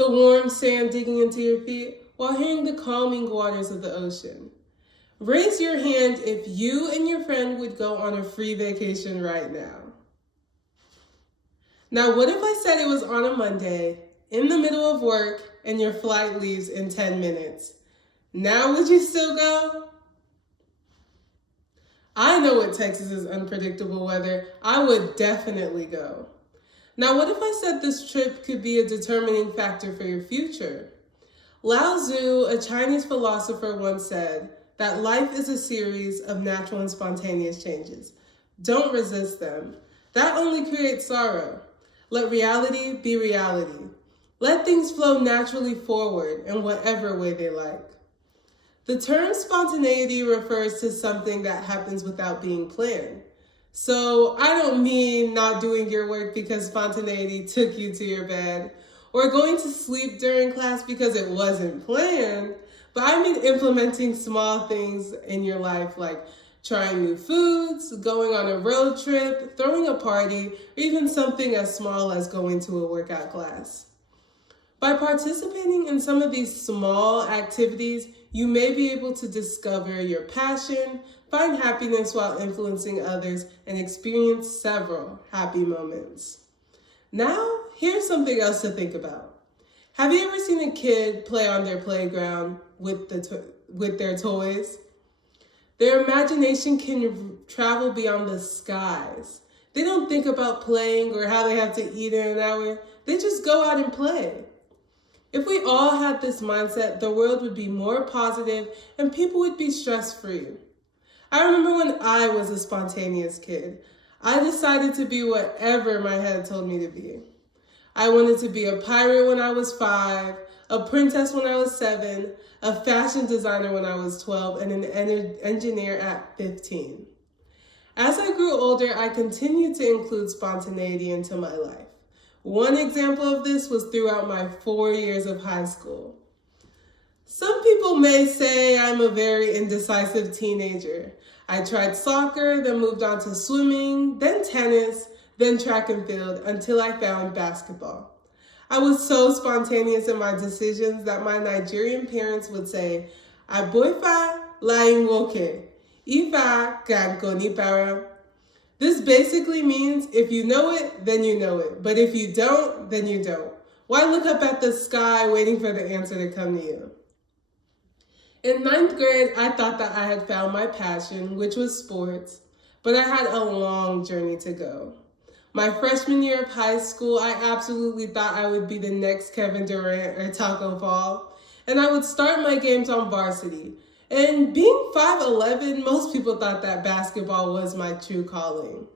the warm sand digging into your feet, while hearing the calming waters of the ocean. Raise your hand if you and your friend would go on a free vacation right now. Now, what if I said it was on a Monday, in the middle of work, and your flight leaves in 10 minutes? Now, would you still go? I know what Texas is unpredictable weather. I would definitely go. Now, what if I said this trip could be a determining factor for your future? Lao Tzu, a Chinese philosopher, once said that life is a series of natural and spontaneous changes. Don't resist them. That only creates sorrow. Let reality be reality. Let things flow naturally forward in whatever way they like. The term spontaneity refers to something that happens without being planned. So I don't mean not doing your work because spontaneity took you to your bed, or going to sleep during class because it wasn't planned, but I mean implementing small things in your life like trying new foods, going on a road trip, throwing a party, or even something as small as going to a workout class. By participating in some of these small activities, you may be able to discover your passion, find happiness while influencing others, and experience several happy moments. Now, here's something else to think about. Have you ever seen a kid play on their playground with their toys? Their imagination can travel beyond the skies. They don't think about playing or how they have to eat in an hour. They just go out and play. If we all had this mindset, the world would be more positive and people would be stress-free. I remember when I was a spontaneous kid. I decided to be whatever my head told me to be. I wanted to be a pirate when I was 5, a princess when I was 7, a fashion designer when I was 12, and an engineer at 15. As I grew older, I continued to include spontaneity into my life. One example of this was throughout my 4 years of high school. Some people may say I'm a very indecisive teenager. I tried soccer, then moved on to swimming, then tennis, then track and field, until I found basketball. I was so spontaneous in my decisions that my Nigerian parents would say, "Aboifa lain woke, ifa gankoni para." This basically means if you know it, then you know it. But if you don't, then you don't. Why look up at the sky waiting for the answer to come to you? In 9th grade, I thought that I had found my passion, which was sports, but I had a long journey to go. My freshman year of high school, I absolutely thought I would be the next Kevin Durant or Taco Fall, and I would start my games on varsity. And being 5'11", most people thought that basketball was my true calling.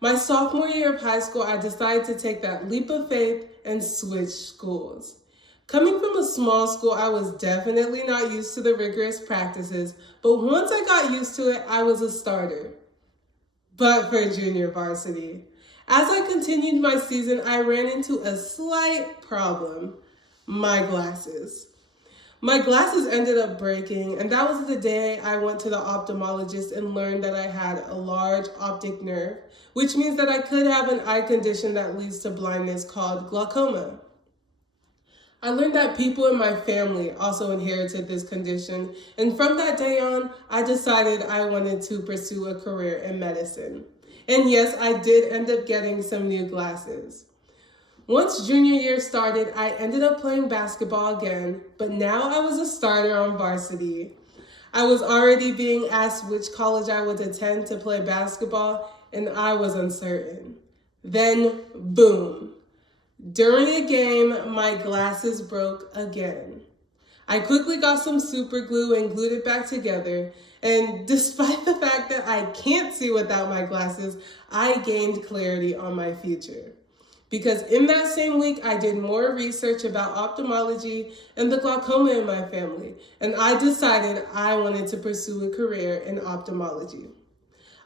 My sophomore year of high school, I decided to take that leap of faith and switch schools. Coming from a small school, I was definitely not used to the rigorous practices, but once I got used to it, I was a starter. But for junior varsity. As I continued my season, I ran into a slight problem: my glasses. My glasses ended up breaking, and that was the day I went to the ophthalmologist and learned that I had a large optic nerve, which means that I could have an eye condition that leads to blindness called glaucoma. I learned that people in my family also inherited this condition, and from that day on, I decided I wanted to pursue a career in medicine. And yes, I did end up getting some new glasses. Once junior year started, I ended up playing basketball again, but now I was a starter on varsity. I was already being asked which college I would attend to play basketball, and I was uncertain. Then, boom. During a game, my glasses broke again. I quickly got some super glue and glued it back together, and despite the fact that I can't see without my glasses, I gained clarity on my future. Because in that same week, I did more research about ophthalmology and the glaucoma in my family, and I decided I wanted to pursue a career in ophthalmology.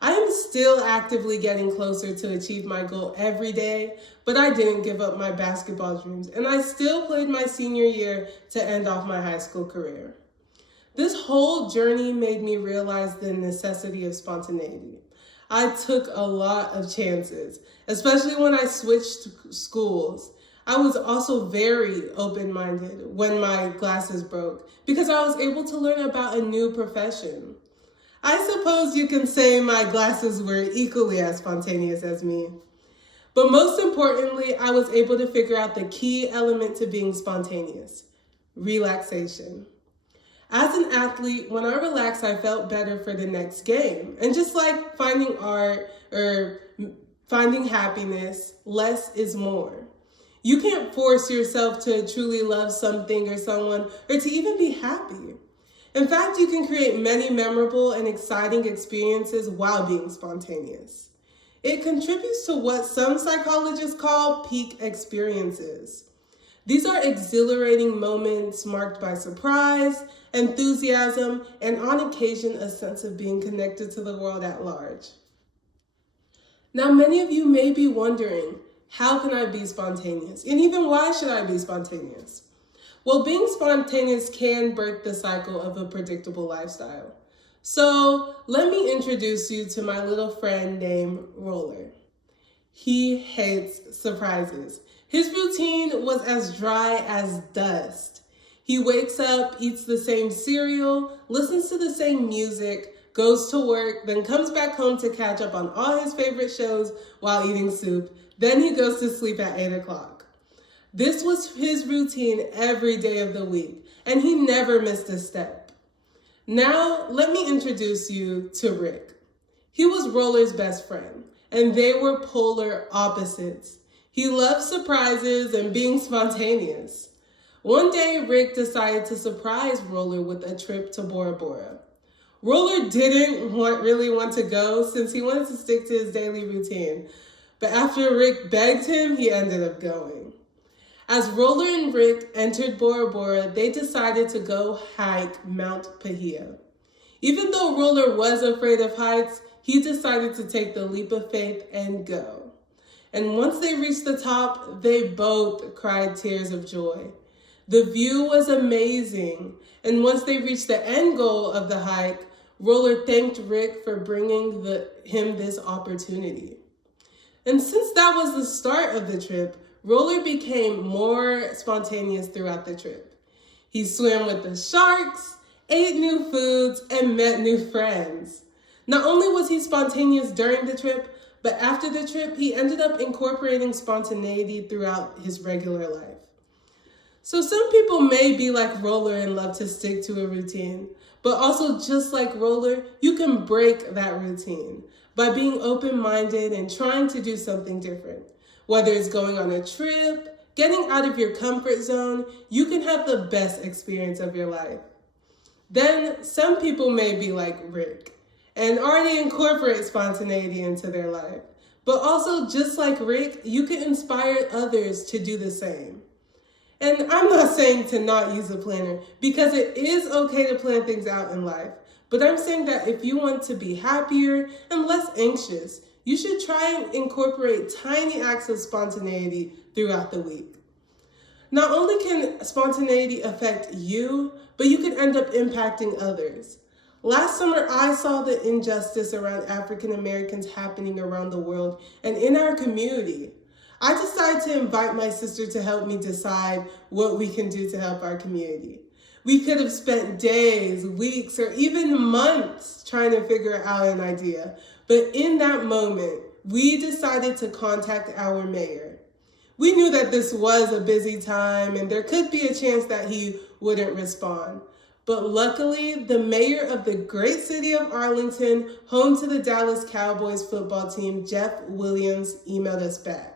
I am still actively getting closer to achieve my goal every day, but I didn't give up my basketball dreams, and I still played my senior year to end off my high school career. This whole journey made me realize the necessity of spontaneity. I took a lot of chances, especially when I switched schools. I was also very open-minded when my glasses broke because I was able to learn about a new profession. I suppose you can say my glasses were equally as spontaneous as me. But most importantly, I was able to figure out the key element to being spontaneous: relaxation. As an athlete, when I relaxed, I felt better for the next game. And just like finding art or finding happiness, less is more. You can't force yourself to truly love something or someone or to even be happy. In fact, you can create many memorable and exciting experiences while being spontaneous. It contributes to what some psychologists call peak experiences. These are exhilarating moments marked by surprise, enthusiasm, and on occasion, a sense of being connected to the world at large. Now, many of you may be wondering, how can I be spontaneous? And even why should I be spontaneous? Well, being spontaneous can break the cycle of a predictable lifestyle. So let me introduce you to my little friend named Roller. He hates surprises. His routine was as dry as dust. He wakes up, eats the same cereal, listens to the same music, goes to work, then comes back home to catch up on all his favorite shows while eating soup. Then he goes to sleep at 8 o'clock. This was his routine every day of the week, and he never missed a step. Now, let me introduce you to Rick. He was Roller's best friend, and they were polar opposites. He loved surprises and being spontaneous. One day, Rick decided to surprise Roller with a trip to Bora Bora. Roller didn't really want to go since he wanted to stick to his daily routine. But after Rick begged him, he ended up going. As Roller and Rick entered Bora Bora, they decided to go hike Mount Pahia. Even though Roller was afraid of heights, he decided to take the leap of faith and go. And once they reached the top, they both cried tears of joy. The view was amazing, and once they reached the end goal of the hike, Roller thanked Rick for bringing him this opportunity. And since that was the start of the trip, Roller became more spontaneous throughout the trip. He swam with the sharks, ate new foods, and met new friends. Not only was he spontaneous during the trip, but after the trip, he ended up incorporating spontaneity throughout his regular life. So some people may be like Roller and love to stick to a routine, but also just like Roller, you can break that routine by being open-minded and trying to do something different. Whether it's going on a trip, getting out of your comfort zone, you can have the best experience of your life. Then some people may be like Rick and already incorporate spontaneity into their life. But also, just like Rick, you can inspire others to do the same. And I'm not saying to not use a planner, because it is okay to plan things out in life. But I'm saying that if you want to be happier and less anxious, you should try and incorporate tiny acts of spontaneity throughout the week. Not only can spontaneity affect you, but you can end up impacting others. Last summer, I saw the injustice around African Americans happening around the world and in our community. I decided to invite my sister to help me decide what we can do to help our community. We could have spent days, weeks, or even months trying to figure out an idea. But in that moment, we decided to contact our mayor. We knew that this was a busy time and there could be a chance that he wouldn't respond. But luckily, the mayor of the great city of Arlington, home to the Dallas Cowboys football team, Jeff Williams, emailed us back.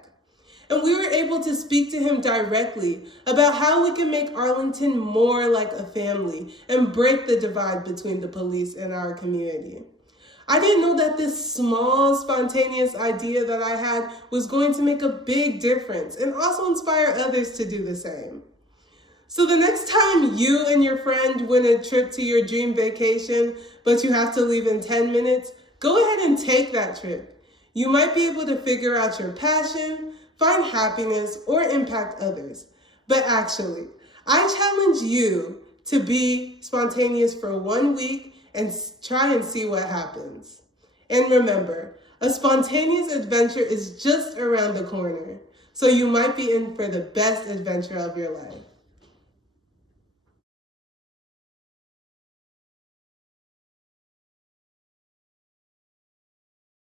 And we were able to speak to him directly about how we can make Arlington more like a family and break the divide between the police and our community. I didn't know that this small, spontaneous idea that I had was going to make a big difference and also inspire others to do the same. So the next time you and your friend win a trip to your dream vacation, but you have to leave in 10 minutes, go ahead and take that trip. You might be able to figure out your passion, find happiness, or impact others. But actually, I challenge you to be spontaneous for 1 week and try and see what happens. And remember, a spontaneous adventure is just around the corner. So you might be in for the best adventure of your life.